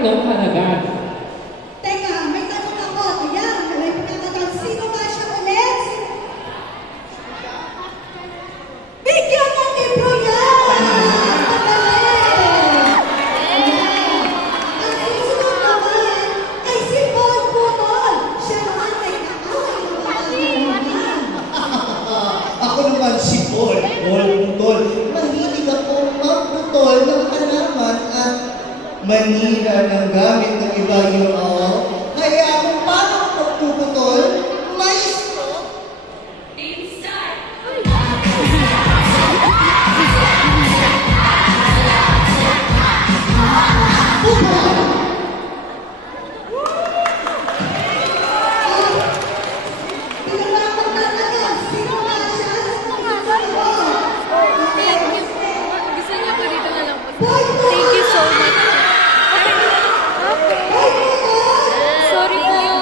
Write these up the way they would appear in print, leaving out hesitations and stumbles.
tatlong halagan. Teka, may tanong ako. Ayan, may pinakagal. Sino ba siya ulit? Bigyan ng libro yan! Magaling! Ayan. Ang susunod naman ay si Paul Putol. Siya naman ay nakaway ng mga halaman. Ako naman si Paul Putol. Mahilig ako magputol ng halaman at manira ng gamit ng iba yun. Kaya kung paano ako magpuputol, maestro. Pinapakot na agad. Sino ba siya? Gusto niyo po dito na lang po. Boy Thank you so much. Sorry po.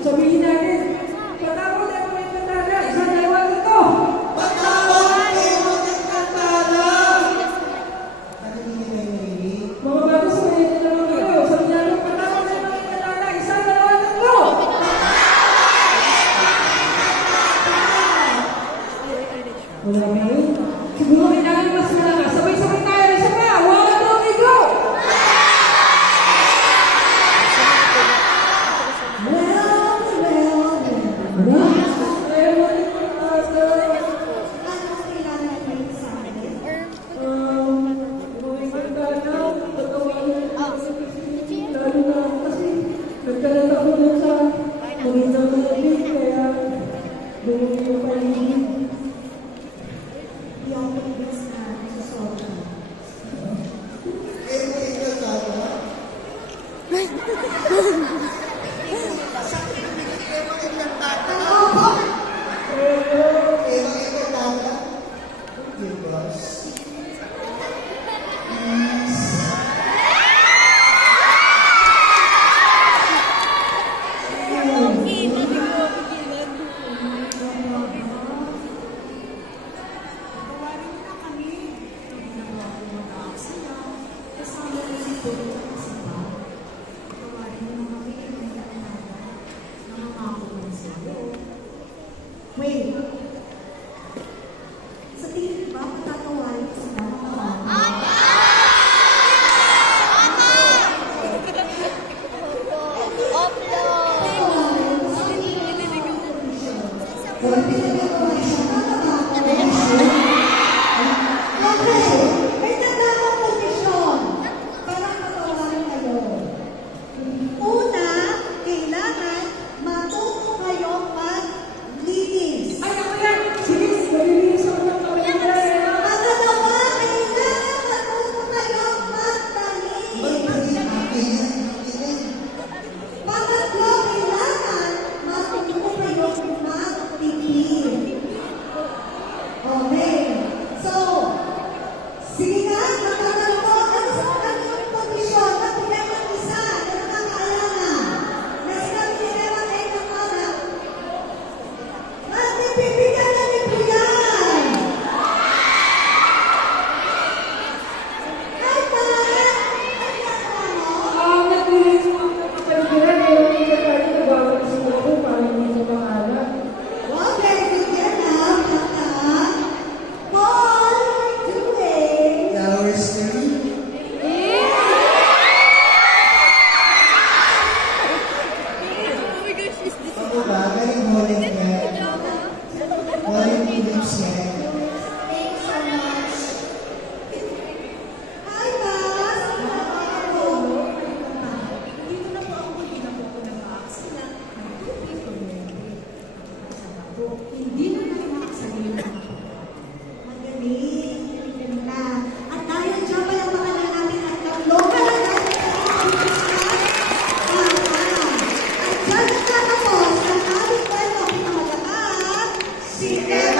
Sabihin natin, patapos na mga katana, isang dalawa na to. Patawad kayo ng katana! Ano hindi kayo narinig? Mga bago sa mga naman kayo, sabihin natin, patapos na mga katana, isang dalawa na to. Wala ba yun? Siguro kailangan mas malakas. Sabay-sabay tayo na siya pa. 1, 2, 3, go! Anong kailangan kayo sa akin? Di ako mag-best na sa sobra. Kayo kayo katana? Ano po? Kayo kayo katana? Diba? Tawarin mo na kami. Hindi na ako mag-aaksaya. Kasama ko si Puro at si Pa. Tawarin mo na kami. Hindi na alaga. Nangangako ko na sa'yo. Wait. Sa tingin ba, patatawarin ko sila ng Kung pinagawa siya ng mga kondisyon. Okay, may tatlong kondisyon para patawarin kayo. Una, kailangan matuto kayong maglinis. Ay, ako yan! Sige, nalilinis ako ng kamay. Pangalawa, kailangan matuto kayong magtanim. Magpagin akin yan. Pangatlo, kailangan matuto kayong magtipid. Okay. So, sige nga, magtatanong ko, ano sa kanyang kondisyon na pinag-isa na nakakaalala na sinabi ni Ewan ay ng mga magpipibigyan na ni Puyan. Hi, Pa! Ano mo? Naglilinis mo ang kapaligiran. Hindi ka tayo nagawag sa loob para hindi sa pangalan. Well, very good yan na, Kaka. Paul, what are you doing? Flowers to me. Oh my gosh, is this Ako ba? Galing holing niya. Holing Philips niya. Thanks so much. Hi, Pa! Ako. Hindi mo na po ako nag-aaksila. Hindi na nag-aaksila. Magaling. Magaling na. At dahil dyan pala mga na natin at tatlo ka na natin at dyan natapos ang aming kwento pinamalakas si Eva